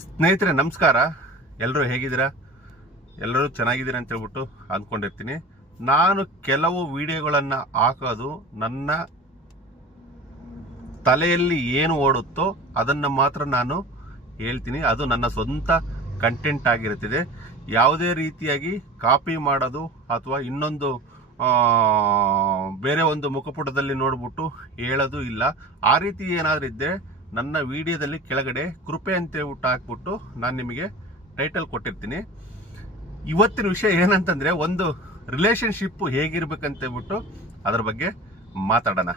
ಸ್ನೇಹಿತರೆ ನಮಸ್ಕಾರ. ಎಲ್ಲರೂ ಹೇಗಿದ್ದೀರಾ? ಎಲ್ಲರೂ ಚೆನ್ನಾಗಿದ್ದೀರಾ ಅಂತ ಹೇಳ್ಬಿಟ್ಟು ಅಂದ್ಕೊಂಡಿರ್ತೀನಿ. ನಾನು ಕೆಲವು ವಿಡಿಯೋಗಳನ್ನು ಹಾಕೋದು ನನ್ನ ತಲೆಯಲ್ಲಿ ಏನು ಓಡುತ್ತೋ ಅದನ್ನು ಮಾತ್ರ ನಾನು ಹೇಳ್ತೀನಿ. ಅದು ನನ್ನ ಸ್ವಂತ ಕಂಟೆಂಟ್ ಆಗಿರುತ್ತದೆ. ಯಾವುದೇ ರೀತಿಯಾಗಿ ಕಾಪಿ ಮಾಡೋದು ಅಥವಾ ಇನ್ನೊಂದು ಬೇರೆ ಒಂದು ಮುಖಪುಟದಲ್ಲಿ ನೋಡ್ಬಿಟ್ಟು ಹೇಳೋದು ಇಲ್ಲ. ಆ ರೀತಿ ಏನಾದರೂ ಇದ್ದರೆ ನನ್ನ ವಿಡಿಯೋದಲ್ಲಿ ಕೆಳಗಡೆ ಕೃಪೆ ಅಂತ ಹೇಳ್ಬಿಟ್ಟು ಹಾಕ್ಬಿಟ್ಟು ನಾನು ನಿಮಗೆ ಟೈಟಲ್ ಕೊಟ್ಟಿರ್ತೀನಿ. ಇವತ್ತಿನ ವಿಷಯ ಏನಂತಂದರೆ, ಒಂದು ರಿಲೇಷನ್ಶಿಪ್ ಹೇಗಿರ್ಬೇಕಂತ ಹೇಳ್ಬಿಟ್ಟು ಅದ್ರ ಬಗ್ಗೆ ಮಾತಾಡೋಣ.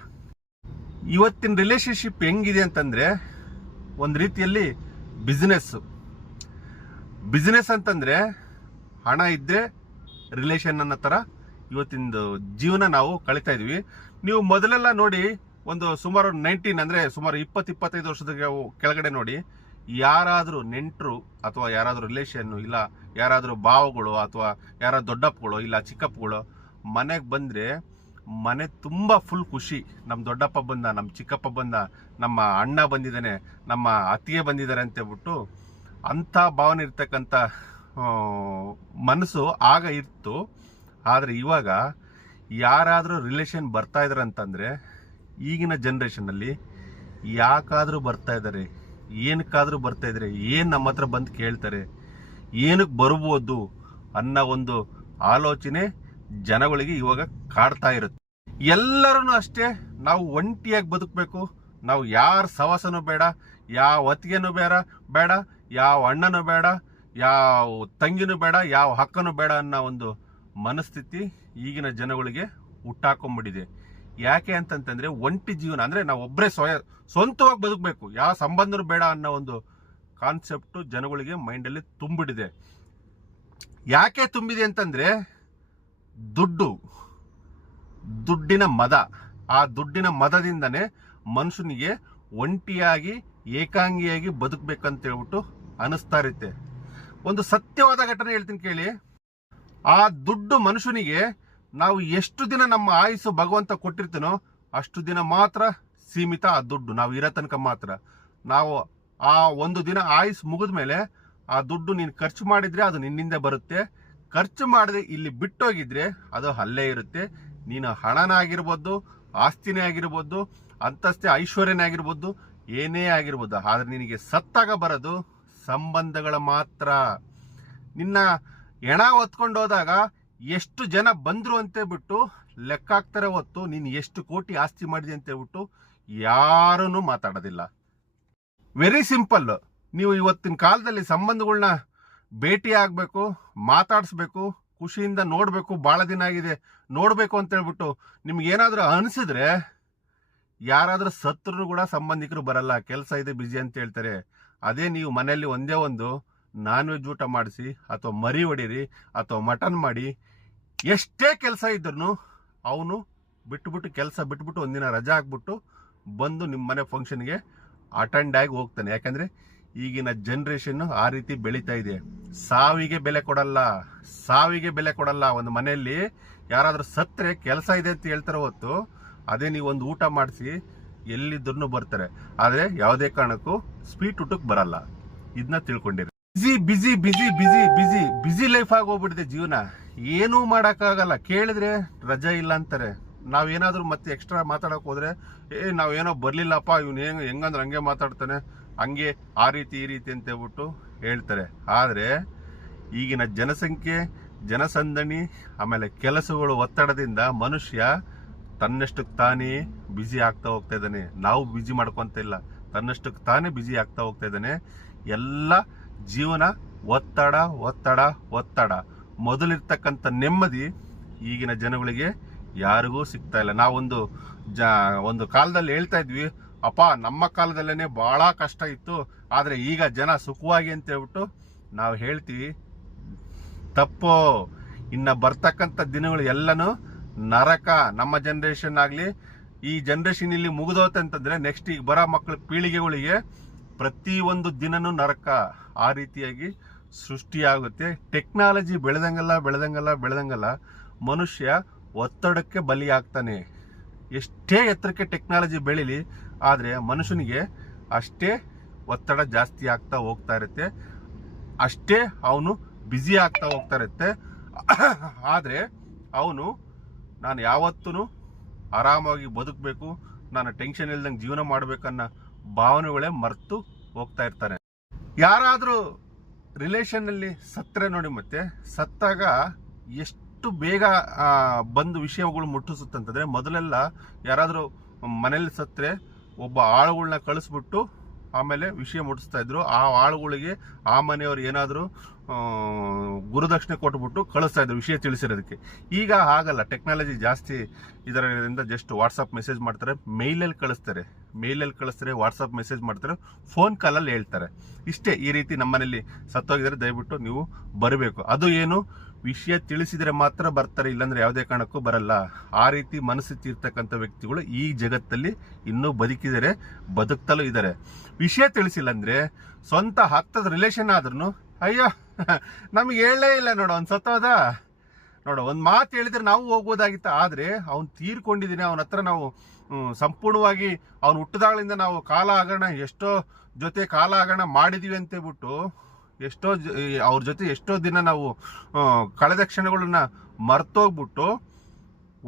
ಇವತ್ತಿನ ರಿಲೇಷನ್ಶಿಪ್ ಹೆಂಗಿದೆ ಅಂತಂದರೆ, ಒಂದು ರೀತಿಯಲ್ಲಿ ಬಿಸ್ನೆಸ್ ಅಂತಂದರೆ ಹಣ ಇದ್ದರೆ ರಿಲೇಷನ್ ಅನ್ನೋ ಥರ ಇವತ್ತಿನ ಜೀವನ ನಾವು ಕಳೀತಾ ಇದ್ವಿ. ನೀವು ಮೊದಲೆಲ್ಲ ನೋಡಿ, ಒಂದು ಸುಮಾರು 19 ಅಂದರೆ ಸುಮಾರು 20-25 ವರ್ಷದ ಕೆಳಗಡೆ ನೋಡಿ, ಯಾರಾದರೂ ನೆಂಟರು ಅಥವಾ ಯಾರಾದರೂ ರಿಲೇಷನ್ನು ಇಲ್ಲ ಯಾರಾದರೂ ಭಾವಗಳು ಅಥವಾ ಯಾರಾದ್ರು ದೊಡ್ಡಪ್ಪಗಳು ಇಲ್ಲ ಚಿಕ್ಕಪ್ಪಗಳು ಮನೆಗೆ ಬಂದರೆ ಮನೆ ತುಂಬ ಫುಲ್ ಖುಷಿ. ನಮ್ಮ ದೊಡ್ಡಪ್ಪ ಬಂದ, ನಮ್ಮ ಚಿಕ್ಕಪ್ಪ ಬಂದ, ನಮ್ಮ ಅಣ್ಣ ಬಂದಿದ್ದಾನೆ, ನಮ್ಮ ಅತ್ತಿಗೆ ಬಂದಿದ್ದಾರೆ ಅಂತೇಳ್ಬಿಟ್ಟು ಅಂಥ ಭಾವನೆ ಇರ್ತಕ್ಕಂಥ ಮನಸ್ಸು ಆಗ ಇತ್ತು. ಆದರೆ ಇವಾಗ ಯಾರಾದರೂ ರಿಲೇಷನ್ ಬರ್ತಾ ಇದ್ದಾರೆ ಅಂತಂದರೆ, ಈಗಿನ ಜನ್ರೇಷನ್ನಲ್ಲಿ ಯಾಕಾದರೂ ಬರ್ತಾ ಇದ್ದಾರೆ, ಏನಕ್ಕಾದರೂ ಬರ್ತಾ ಇದ್ದಾರೆ, ಏನು ನಮ್ಮ ಹತ್ರ ಬಂದು ಕೇಳ್ತಾರೆ, ಏನಕ್ಕೆ ಬರ್ಬೋದು ಅನ್ನೋ ಒಂದು ಆಲೋಚನೆ ಜನಗಳಿಗೆ ಇವಾಗ ಕಾಡ್ತಾ ಇರುತ್ತೆ. ಎಲ್ಲರೂ ಅಷ್ಟೇ, ನಾವು ಒಂಟಿಯಾಗಿ ಬದುಕಬೇಕು, ನಾವು ಯಾರ ಸವಾಸನೂ ಬೇಡ, ಯಾವ ಅತ್ತಿಗೆನೂ ಬೇಡ, ಯಾವ ಅಣ್ಣನೂ ಬೇಡ, ಯಾವ ತಂಗಿನೂ ಬೇಡ, ಯಾವ ಅಕ್ಕನೂ ಬೇಡ ಅನ್ನೋ ಒಂದು ಮನಸ್ಥಿತಿ ಈಗಿನ ಜನಗಳಿಗೆ ಹುಟ್ಟಾಕೊಂಡ್ಬಿಟ್ಟಿದೆ. ಯಾಕೆ ಅಂತಂತಂದ್ರೆ, ಒಂಟಿ ಜೀವನ ಅಂದರೆ ನಾವು ಒಬ್ಬರೇ ಸ್ವಂತವಾಗಿ ಬದುಕಬೇಕು, ಯಾವ ಸಂಬಂಧನೂ ಬೇಡ ಅನ್ನೋ ಒಂದು ಕಾನ್ಸೆಪ್ಟು ಜನಗಳಿಗೆ ಮೈಂಡಲ್ಲಿ ತುಂಬಿಡಿದೆ. ಯಾಕೆ ತುಂಬಿದೆ ಅಂತಂದರೆ, ದುಡ್ಡಿನ ಮದ. ಆ ದುಡ್ಡಿನ ಮದದಿಂದನೇ ಮನುಷ್ಯನಿಗೆ ಒಂಟಿಯಾಗಿ ಏಕಾಂಗಿಯಾಗಿ ಬದುಕಬೇಕಂತ ಹೇಳ್ಬಿಟ್ಟು ಅನಿಸ್ತಾ ಇರುತ್ತೆ. ಒಂದು ಸತ್ಯವಾದ ಘಟನೆ ಹೇಳ್ತೀನಿ ಕೇಳಿ. ಆ ದುಡ್ಡು ಮನುಷ್ಯನಿಗೆ ನಾವು ಎಷ್ಟು ದಿನ ನಮ್ಮ ಆಯುಸ್ಸು ಭಗವಂತ ಕೊಟ್ಟಿರ್ತೀನೋ ಅಷ್ಟು ದಿನ ಮಾತ್ರ ಸೀಮಿತ. ಆ ದುಡ್ಡು ನಾವು ಇರೋ ತನಕ ಮಾತ್ರ. ನಾವು ಆ ಒಂದು ದಿನ ಆಯುಸ್ ಮುಗಿದ ಮೇಲೆ ಆ ದುಡ್ಡು ನೀನು ಖರ್ಚು ಮಾಡಿದ್ರೆ ಅದು ನಿನ್ನಿಂದ ಬರುತ್ತೆ, ಖರ್ಚು ಮಾಡದೆ ಇಲ್ಲಿ ಬಿಟ್ಟೋಗಿದ್ರೆ ಅದು ಅಲ್ಲೇ ಇರುತ್ತೆ. ನೀನು ಹಣನೇ ಆಗಿರ್ಬೋದು, ಆಸ್ತಿನೇ ಆಗಿರ್ಬೋದು, ಅಂತಸ್ತೆ ಐಶ್ವರ್ಯನೇ ಆಗಿರ್ಬೋದು, ಏನೇ ಆಗಿರ್ಬೋದು, ಆದರೆ ನಿನಗೆ ಸತ್ತಾಗ ಬರೋದು ಸಂಬಂಧಗಳ ಮಾತ್ರ. ನಿನ್ನ ಹೆಣ ಹೊತ್ಕೊಂಡು ಹೋದಾಗ ಎಷ್ಟು ಜನ ಬಂದ್ರು ಅಂತ ಬಿಟ್ಟು ಲೆಕ್ಕ ಹಾಕ್ತಾರೆ ಹೊತ್ತು ನೀನು ಎಷ್ಟು ಕೋಟಿ ಆಸ್ತಿ ಮಾಡಿದೆ ಅಂತ ಹೇಳ್ಬಿಟ್ಟು ಯಾರೂ ಮಾತಾಡೋದಿಲ್ಲ. Very simple. ನೀವು ಇವತ್ತಿನ ಕಾಲದಲ್ಲಿ ಸಂಬಂಧಗಳನ್ನ ಭೇಟಿ ಆಗಬೇಕು, ಮಾತಾಡಿಸ್ಬೇಕು, ಖುಷಿಯಿಂದ ನೋಡಬೇಕು, ಭಾಳ ದಿನ ಆಗಿದೆ ನೋಡಬೇಕು ಅಂತ ಹೇಳ್ಬಿಟ್ಟು ನಿಮ್ಗೆ ಏನಾದರೂ ಅನಿಸಿದ್ರೆ, ಯಾರಾದರೂ ಸತ್ರು ಕೂಡ ಸಂಬಂಧಿಕರು ಬರಲ್ಲ, ಕೆಲಸ ಇದೆ ಬಿಜಿ ಅಂತ ಹೇಳ್ತಾರೆ. ಅದೇ ನೀವು ಮನೆಯಲ್ಲಿ ಒಂದೇ ಒಂದು ನಾನ್ ವೆಜ್ ಊಟ ಮಾಡಿಸಿ ಅಥವಾ ಮರಿ ಹೊಡೀರಿ ಅಥವಾ ಮಟನ್ ಮಾಡಿ, ಎಷ್ಟೇ ಕೆಲಸ ಇದ್ರೂ ಅವನು ಕೆಲಸ ಬಿಟ್ಬಿಟ್ಟು ಒಂದಿನ ರಜಾ ಹಾಕ್ಬಿಟ್ಟು ಬಂದು ನಿಮ್ಮ ಮನೆ ಫಂಕ್ಷನ್ಗೆ ಅಟೆಂಡ್ ಆಗಿ ಹೋಗ್ತಾನೆ. ಯಾಕಂದರೆ ಈಗಿನ ಜನ್ರೇಷನ್ ಆ ರೀತಿ ಬೆಳೀತಾ ಇದೆ. ಸಾವಿಗೆ ಬೆಲೆ ಕೊಡಲ್ಲ. ಒಂದು ಮನೆಯಲ್ಲಿ ಯಾರಾದರೂ ಸತ್ತರೆ ಕೆಲಸ ಇದೆ ಅಂತ ಹೇಳ್ತಾರೆ ಹೊತ್ತು, ಅದೇ ನೀವು ಒಂದು ಊಟ ಮಾಡಿಸಿ ಎಲ್ಲಿದ್ರೂ ಬರ್ತಾರೆ. ಆದರೆ ಯಾವುದೇ ಕಾರಣಕ್ಕೂ ಸ್ವೀಟ್ ಊಟಕ್ಕೆ ಬರಲ್ಲ. ಇದನ್ನ ತಿಳ್ಕೊಂಡಿರಿ. ಬಿಸಿ ಲೈಫ್ ಆಗೋಗ್ಬಿಟ್ಟಿದೆ ಜೀವನ. ಏನೂ ಮಾಡೋಕ್ಕಾಗಲ್ಲ. ಕೇಳಿದ್ರೆ ರಜಾ ಇಲ್ಲ ಅಂತಾರೆ. ನಾವೇನಾದ್ರೂ ಮತ್ತೆ ಎಕ್ಸ್ಟ್ರಾ ಮಾತಾಡೋಕೆ ಹೋದ್ರೆ, ನಾವೇನೋ ಬರಲಿಲ್ಲಪ್ಪ, ಇವನು ಹೆಂಗಂದ್ರೆ ಹಂಗೆ ಮಾತಾಡ್ತಾನೆ, ಹಂಗೆ ಆ ರೀತಿ ಈ ರೀತಿ ಅಂತ ಹೇಳ್ಬಿಟ್ಟು ಹೇಳ್ತಾರೆ. ಆದರೆ ಈಗಿನ ಜನಸಂಖ್ಯೆ, ಜನಸಂದಣಿ, ಆಮೇಲೆ ಕೆಲಸಗಳು ಒತ್ತಡದಿಂದ ಮನುಷ್ಯ ತನ್ನಷ್ಟಕ್ಕೆ ತಾನೇ ಬ್ಯುಸಿ ಆಗ್ತಾ ಹೋಗ್ತಾ ಇದ್ದಾನೆ. ನಾವು ಬ್ಯುಸಿ ಮಾಡ್ಕೊತ ಇಲ್ಲ, ತನ್ನಷ್ಟಕ್ಕೆ ತಾನೇ ಬ್ಯುಸಿ ಆಗ್ತಾ ಹೋಗ್ತಾ ಇದ್ದಾನೆ. ಎಲ್ಲ ಜೀವನ ಒತ್ತಡ. ಮೊದಲಿರ್ತಕ್ಕಂಥ ನೆಮ್ಮದಿ ಈಗಿನ ಜನಗಳಿಗೆ ಯಾರಿಗೂ ಸಿಗ್ತಾ ಇಲ್ಲ. ನಾವೊಂದು ಒಂದು ಕಾಲದಲ್ಲಿ ಹೇಳ್ತಾ ಇದ್ವಿ, ಅಪ್ಪ ನಮ್ಮ ಕಾಲದಲ್ಲೇ ಭಾಳ ಕಷ್ಟ ಇತ್ತು, ಆದರೆ ಈಗ ಜನ ಸುಖವಾಗಿ ಅಂತ ಹೇಳ್ಬಿಟ್ಟು ನಾವು ಹೇಳ್ತೀವಿ. ತಪ್ಪು. ಇನ್ನು ಬರ್ತಕ್ಕಂಥ ದಿನಗಳು ಎಲ್ಲನೂ ನರಕ. ನಮ್ಮ ಜನ್ರೇಷನ್ ಆಗಲಿ, ಈ ಜನ್ರೇಷನ್ ಇಲ್ಲಿ ಮುಗಿದೋತಂತಂದ್ರೆ ನೆಕ್ಸ್ಟ್ ಈಗ ಬರೋ ಮಕ್ಕಳ ಪೀಳಿಗೆಗಳಿಗೆ ಪ್ರತಿಯೊಂದು ದಿನನೂ ನರಕ. ಆ ರೀತಿಯಾಗಿ ಸೃಷ್ಟಿಯಾಗುತ್ತೆ. ಟೆಕ್ನಾಲಜಿ ಬೆಳೆದಂಗಲ್ಲ ಮನುಷ್ಯ ಒತ್ತಡಕ್ಕೆ ಬಲಿಯಾಗ್ತಾನೆ. ಎಷ್ಟೇ ಎತ್ತರಕ್ಕೆ ಟೆಕ್ನಾಲಜಿ ಬೆಳೀಲಿ, ಆದರೆ ಮನುಷ್ಯನಿಗೆ ಅಷ್ಟೇ ಒತ್ತಡ ಜಾಸ್ತಿ ಆಗ್ತಾ ಹೋಗ್ತಾ ಇರುತ್ತೆ, ಅಷ್ಟೇ ಅವನು ಬ್ಯುಸಿ ಆಗ್ತಾ ಹೋಗ್ತಾ ಇರುತ್ತೆ. ಆದರೆ ಅವನು ನಾನು ಯಾವತ್ತೂ ಆರಾಮಾಗಿ ಬದುಕಬೇಕು, ನಾನು ಟೆನ್ಷನ್ ಇಲ್ದಂಗೆ ಜೀವನ ಮಾಡ್ಬೇಕನ್ನೋ ಭಾವನೆಗಳೇ ಮರೆತು ಹೋಗ್ತಾ ಇರ್ತಾನೆ. ಯಾರಾದರೂ ರಿಲೇಷನ್ನಲ್ಲಿ ಸತ್ತರೆ ನೋಡಿ, ಮತ್ತೆ ಸತ್ತಾಗ ಎಷ್ಟು ಬೇಗ ಬಂದು ವಿಷಯಗಳು ಮುಟ್ಟಿಸುತ್ತಂತಂದ್ರೆ, ಮೊದಲೆಲ್ಲ ಯಾರಾದರೂ ಮನೇಲಿ ಸತ್ತರೆ ಒಬ್ಬ ಆಳುಗಳನ್ನ ಕಳಿಸ್ಬಿಟ್ಟು ಆಮೇಲೆ ವಿಷಯ ಮುಟ್ಟಿಸ್ತಾ ಇದ್ರು. ಆ ಆಳುಗಳಿಗೆ ಆ ಮನೆಯವರು ಏನಾದರೂ ಗುರುದಕ್ಷಿಣೆ ಕೊಟ್ಬಿಟ್ಟು ಕಳಿಸ್ತಾ ಇದ್ರು ವಿಷಯ ತಿಳಿಸಿರೋದಕ್ಕೆ. ಈಗ ಹಾಗಲ್ಲ, ಟೆಕ್ನಾಲಜಿ ಜಾಸ್ತಿ ಇದರಿಂದ ಜಸ್ಟ್ ವಾಟ್ಸಪ್ ಮೆಸೇಜ್ ಮಾಡ್ತಾರೆ, ಮೇಲಲ್ಲಿ ಕಳಿಸ್ತಾರೆ, ವಾಟ್ಸಪ್ ಮೆಸೇಜ್ ಮಾಡ್ತಾರೆ, ಫೋನ್ ಕಾಲಲ್ಲಿ ಹೇಳ್ತಾರೆ. ಇಷ್ಟೇ. ಈ ರೀತಿ ನಮ್ಮನೇಲಿ ಸತ್ತೋಗಿದ್ರೆ ದಯವಿಟ್ಟು ನೀವು ಬರಬೇಕು. ಅದು ಏನು, ವಿಷಯ ತಿಳಿಸಿದ್ರೆ ಮಾತ್ರ ಬರ್ತಾರೆ, ಇಲ್ಲಾಂದ್ರೆ ಯಾವುದೇ ಕಾರಣಕ್ಕೂ ಬರಲ್ಲ. ಆ ರೀತಿ ಮನಸ್ಥಿತಿ ಇರ್ತಕ್ಕಂಥ ವ್ಯಕ್ತಿಗಳು ಈ ಜಗತ್ತಲ್ಲಿ ಇನ್ನೂ ಬದುಕಿದ್ದಾರೆ, ಬದುಕ್ತಲೂ ಇದ್ದಾರೆ. ವಿಷಯ ತಿಳಿಸಿಲ್ಲ ಅಂದ್ರೆ ಸ್ವಂತ ಹತ್ತದ ರಿಲೇಷನ್ ಆದ್ರೂ ಅಯ್ಯೋ ನಮ್ಗೆ ಹೇಳಲೇ ಇಲ್ಲ ನೋಡು, ಅವ್ನು ಸತ್ತೋದ ನೋಡು, ಒಂದು ಮಾತು ಹೇಳಿದ್ರೆ ನಾವು ಹೋಗ್ಬೋದಾಗಿತ್ತ. ಆದ್ರೆ ಅವ್ನು ತೀರ್ಕೊಂಡಿದ್ದೀನಿ, ಅವನ ಹತ್ರ ನಾವು ಸಂಪೂರ್ಣವಾಗಿ ಅವ್ನು ಹುಟ್ಟಿದಾಗಳಿಂದ ನಾವು ಎಷ್ಟೋ ಜೊತೆ ಕಾಲ ಆಗೋಣ ಮಾಡಿದೀವಿ ಅಂತೇಳ್ಬಿಟ್ಟು ಅವ್ರ ಜೊತೆ ಎಷ್ಟೋ ದಿನ ನಾವು ಕಳೆದ ಕ್ಷಣಗಳನ್ನ ಮರ್ತೋಗ್ಬಿಟ್ಟು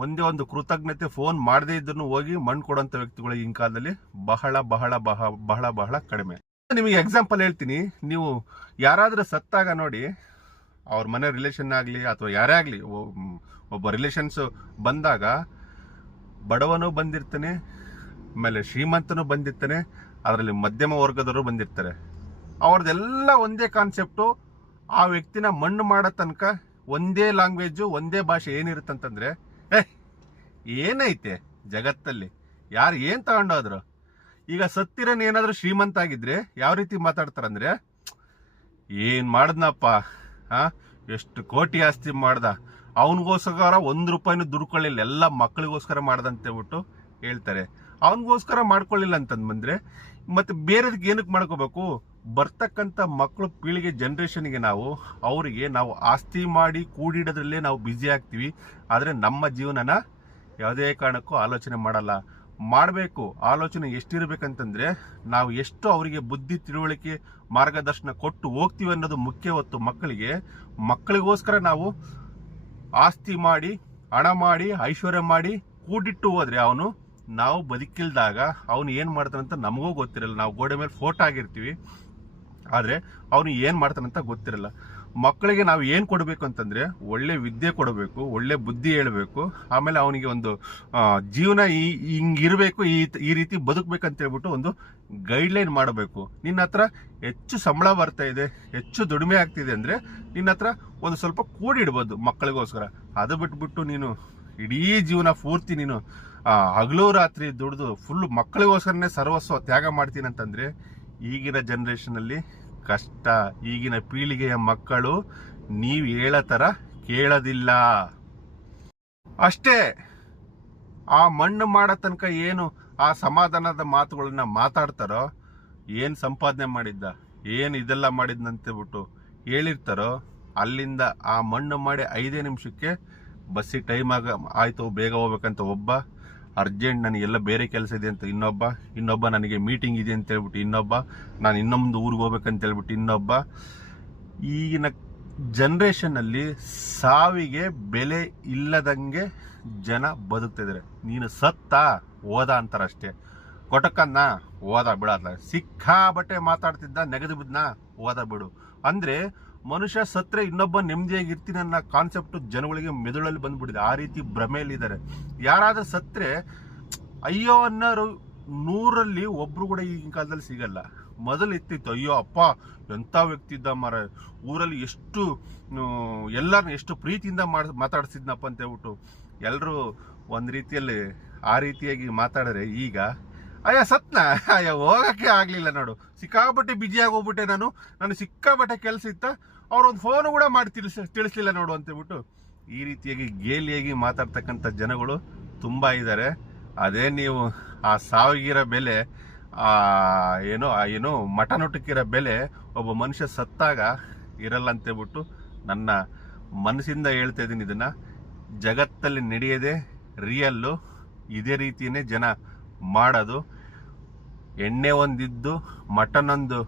ಒಂದೇ ಒಂದು ಕೃತಜ್ಞತೆ ಫೋನ್ ಮಾಡದೇ ಇದ್ದನ್ನು ಹೋಗಿ ಮಣ್ಣು ಕೊಡೋಂಥ ವ್ಯಕ್ತಿಗಳು ಈಗಿನ ಕಾಲದಲ್ಲಿ ಬಹಳ ಬಹಳ ಬಹಳ ಬಹಳ ಬಹಳ ಕಡಿಮೆ. ನಿಮಗೆ ಎಕ್ಸಾಂಪಲ್ ಹೇಳ್ತೀನಿ. ನೀವು ಯಾರಾದರೂ ಸತ್ತಾಗ ನೋಡಿ, ಅವ್ರ ಮನೆ ರಿಲೇಷನ್ ಆಗಲಿ ಅಥವಾ ಯಾರೇ ಆಗಲಿ, ಒಬ್ಬ ರಿಲೇಷನ್ಸ್ ಬಂದಾಗ ಬಡವನೂ ಬಂದಿರ್ತಾನೆ, ಆಮೇಲೆ ಶ್ರೀಮಂತನೂ ಬಂದಿರ್ತಾನೆ, ಅದರಲ್ಲಿ ಮಧ್ಯಮ ವರ್ಗದವರು ಬಂದಿರ್ತಾರೆ. ಅವ್ರದ್ದೆಲ್ಲ ಒಂದೇ ಕಾನ್ಸೆಪ್ಟು. ಆ ವ್ಯಕ್ತಿನ ಮಣ್ಣು ಮಾಡೋ ತನಕ ಒಂದೇ ಲ್ಯಾಂಗ್ವೇಜು, ಒಂದೇ ಭಾಷೆ. ಏನಿರುತ್ತಂತಂದ್ರೆ, ಏನೈತೆ ಜಗತ್ತಲ್ಲಿ, ಯಾರು ಏನ್ ತಗೊಂಡೋದ್ರು. ಈಗ ಸತ್ತಿರನ್ ಏನಾದ್ರು ಶ್ರೀಮಂತ ಆಗಿದ್ರೆ ಯಾವ ರೀತಿ ಮಾತಾಡ್ತಾರಂದ್ರೆ, ಏನ್ ಮಾಡ್ದನಪ್ಪ, ಎಷ್ಟು ಕೋಟಿ ಆಸ್ತಿ ಮಾಡ್ದ, ಅವನಿಗೋಸ್ಕರ ₹1 ದುಡ್ಕೊಳ್ಳಿಲ್ಲ, ಎಲ್ಲ ಮಕ್ಕಳಿಗೋಸ್ಕರ ಮಾಡ್ದಂತೇಳ್ಬಿಟ್ಟು ಹೇಳ್ತಾರೆ. ಅವನಿಗೋಸ್ಕರ ಮಾಡ್ಕೊಳ್ಳಿಲ್ಲ ಅಂತಂದ್ರೆ ಮತ್ತೆ ಬೇರೆದಕ್ಕೆ ಏನಕ್ಕೆ ಮಾಡ್ಕೋಬೇಕು? ಬರ್ತಕ್ಕಂಥ ಮಕ್ಕಳು ಪೀಳಿಗೆ ಜನರೇಷನ್ಗೆ ಅವರಿಗೆ ನಾವು ಆಸ್ತಿ ಮಾಡಿ ಕೂಡಿಡೋದ್ರಲ್ಲೇ ನಾವು ಬ್ಯುಸಿ ಆಗ್ತೀವಿ. ಆದರೆ ನಮ್ಮ ಜೀವನನ ಯಾವುದೇ ಕಾರಣಕ್ಕೂ ಆಲೋಚನೆ ಮಾಡಬೇಕು. ಆಲೋಚನೆ ಎಷ್ಟಿರ್ಬೇಕಂತಂದ್ರೆ, ನಾವು ಎಷ್ಟು ಅವರಿಗೆ ಬುದ್ಧಿ ತಿಳುವಳಿಕೆ ಮಾರ್ಗದರ್ಶನ ಕೊಟ್ಟು ಹೋಗ್ತೀವಿ ಅನ್ನೋದು ಮುಖ್ಯ ಹೊತ್ತು. ಮಕ್ಕಳಿಗೋಸ್ಕರ ನಾವು ಆಸ್ತಿ ಮಾಡಿ, ಹಣ ಮಾಡಿ, ಐಶ್ವರ್ಯ ಮಾಡಿ ಕೂಡಿಟ್ಟು ಹೋದ್ರೆ ನಾವು ಬದುಕಿಲ್ದಾಗ ಅವನು ಏನ್ ಮಾಡ್ತಾನಂತ ನಮಗೂ ಗೊತ್ತಿರಲ್ಲ. ನಾವು ಗೋಡೆ ಮೇಲೆ ಫೋಟೋ ಆಗಿರ್ತೀವಿ, ಆದ್ರೆ ಅವನು ಏನ್ ಮಾಡ್ತಾನಂತ ಗೊತ್ತಿರಲ್ಲ. ಮಕ್ಕಳಿಗೆ ನಾವು ಏನ್ ಕೊಡಬೇಕು ಅಂತಂದ್ರೆ, ಒಳ್ಳೆ ವಿದ್ಯೆ ಕೊಡಬೇಕು, ಒಳ್ಳೆ ಬುದ್ಧಿ ಹೇಳ್ಬೇಕು, ಆಮೇಲೆ ಅವನಿಗೆ ಒಂದು ಜೀವನ ಹಿಂಗಿರ್ಬೇಕು, ಈ ರೀತಿ ಬದುಕ್ಬೇಕಂತ ಹೇಳ್ಬಿಟ್ಟು ಒಂದು ಗೈಡ್ಲೈನ್ ಮಾಡಬೇಕು. ನಿನ್ನ ಹತ್ರ ಹೆಚ್ಚು ಸಂಬಳ ಬರ್ತಾ ಇದೆ, ಹೆಚ್ಚು ದುಡಿಮೆ ಆಗ್ತಿದೆ ಅಂದ್ರೆ ನಿನ್ನ ಹತ್ರ ಒಂದು ಸ್ವಲ್ಪ ಕೂಡಿಡ್ಬೋದು ಮಕ್ಕಳಿಗೋಸ್ಕರ. ಅದು ಬಿಟ್ಬಿಟ್ಟು ನೀನು ಇಡೀ ಜೀವನ ಪೂರ್ತಿ ನೀನು ಹಗಲು ರಾತ್ರಿ ದುಡಿದು ಫುಲ್ ಮಕ್ಕಳಿಗೋಸ್ಕರನೇ ಸರ್ವಸ್ವ ತ್ಯಾಗ ಮಾಡ್ತೀನಿ ಅಂತಂದ್ರೆ ಈಗಿನ ಜನರೇಷನ್ ಅಲ್ಲಿ ಕಷ್ಟ. ಈಗಿನ ಪೀಳಿಗೆಯ ಮಕ್ಕಳು ನೀವು ಹೇಳೋ ತರ ಕೇಳೋದಿಲ್ಲ. ಅಷ್ಟೇ. ಆ ಮಣ್ಣು ಮಾಡೋ ತನಕ ಏನು ಆ ಸಮಾಧಾನದ ಮಾತುಗಳನ್ನ ಮಾತಾಡ್ತಾರೋ, ಏನ್ ಸಂಪಾದನೆ ಮಾಡಿದ್ದ, ಏನ್ ಇದೆಲ್ಲ ಮಾಡಿದ್ನಂತೇಳ್ಬಿಟ್ಟು ಹೇಳಿರ್ತಾರೋ, ಅಲ್ಲಿಂದ ಆ ಮಣ್ಣು ಮಾಡಿ 5 ನಿಮಿಷಕ್ಕೆ ಬಸ್ಸಿಗೆ ಟೈಮ್ ಆಯ್ತು, ಬೇಗ ಹೋಗ್ಬೇಕಂತ ಒಬ್ಬ, ಅರ್ಜೆಂಟ್ ನನಗೆ ಎಲ್ಲ ಬೇರೆ ಕೆಲಸ ಇದೆ ಅಂತ ಇನ್ನೊಬ್ಬ ನನಗೆ ಮೀಟಿಂಗ್ ಇದೆ ಅಂತ ಹೇಳ್ಬಿಟ್ಟು ಇನ್ನೊಬ್ಬ, ನಾನು ಇನ್ನೊಂದು ಊರಿಗೆ ಹೋಗ್ಬೇಕಂತ ಹೇಳ್ಬಿಟ್ಟು ಇನ್ನೊಬ್ಬ. ಈಗಿನ ಜನರೇಷನ್ ಅಲ್ಲಿ ಸಾವಿಗೆ ಬೆಲೆ ಇಲ್ಲದಂಗೆ ಜನ ಬದುಕ್ತಿದ್ದಾರೆ. ನೀನು ಸತ್ತ ಓದ ಅಂತಾರಷ್ಟೇ. ಕೊಟಕನ್ನ ಓದ ಬಿಡಲ್ಲ, ಸಿಕ್ಕಾಬಟ್ಟೆ ಮಾತಾಡ್ತಿದ್ದ, ನೆಗೆದು ಬಿದ್ನ ಓದ ಬಿಡು ಅಂದ್ರೆ ಮನುಷ್ಯ ಸತ್ರೆ ಇನ್ನೊಬ್ಬ ನೆಮ್ಮದಿಯಾಗಿ ಇರ್ತೀನಿ ಅನ್ನೋ ಕಾನ್ಸೆಪ್ಟ್ ಜನಗಳಿಗೆ ಮೆದುಳಲ್ಲಿ ಬಂದ್ಬಿಟ್ಟಿದೆ. ಆ ರೀತಿ ಭ್ರಮೆಯಲ್ಲಿದ್ದಾರೆ. ಯಾರಾದ್ರೂ ಸತ್ರೆ ಅಯ್ಯೋ ಅನ್ನೋರು 100ರಲ್ಲಿ ಒಬ್ರು ಕೂಡ ಈಗಿನ ಕಾಲದಲ್ಲಿ ಸಿಗಲ್ಲ. ಮೊದಲು ಇತ್ತಿತ್ತು, ಅಯ್ಯೋ ಅಪ್ಪ ಎಂಥ ವ್ಯಕ್ತಿ ಇದ್ದ ಮರ, ಊರಲ್ಲಿ ಎಷ್ಟು ಎಲ್ಲರನ್ನ ಎಷ್ಟು ಪ್ರೀತಿಯಿಂದ ಮಾತಾಡ್ಸಿದ್ನಪ್ಪ ಅಂತ ಹೇಳ್ಬಿಟ್ಟು ಎಲ್ಲರೂ ಒಂದು ರೀತಿಯಲ್ಲಿ ಆ ರೀತಿಯಾಗಿ ಮಾತಾಡಿದ್ರೆ, ಈಗ ಅಯ್ಯ ಸತ್ನ, ಅಯ್ಯ ಹೋಗಕ್ಕೆ ಆಗ್ಲಿಲ್ಲ ನೋಡು, ಸಿಕ್ಕಾಬಟ್ಟೆ ಬಿಜಿಯಾಗಿ ಹೋಗ್ಬಿಟ್ಟೆ, ನಾನು ಸಿಕ್ಕಾಬಟ್ಟೆ ಕೆಲಸ ಇತ್ತ, ಅವ್ರೊಂದು ಫೋನ್ ಕೂಡ ಮಾಡಿ ತಿಳಿಸ್ಲಿಲ್ಲ ನೋಡು ಅಂತೇಳ್ಬಿಟ್ಟು ಈ ರೀತಿಯಾಗಿ ಗೇಲಿಯಾಗಿ ಮಾತಾಡ್ತಕ್ಕಂಥ ಜನಗಳು ತುಂಬಾ ಇದ್ದಾರೆ. ಅದೇ ನೀವು ಆ ಸಾವಿಗಿರೋ ಬೆಲೆ, ಏನೋ ಮಟನುಟಕ್ಕಿರೋ ಬೆಲೆ ಒಬ್ಬ ಮನುಷ್ಯ ಸತ್ತಾಗ ಇರಲ್ಲ ಅಂತೇಳ್ಬಿಟ್ಟು ನನ್ನ ಮನಸ್ಸಿಂದ ಹೇಳ್ತಾ ಇದ್ದೀನಿ. ಇದನ್ನ ಜಗತ್ತಲ್ಲಿ ನಡೆಯದೆ ರಿಯಲ್ಲು ಇದೇ ರೀತಿಯೇ ಜನ ಮಾಡೋದು. ಎಣ್ಣೆ ಒಂದಿದ್ದು ಮಟನ್ ಒಂದು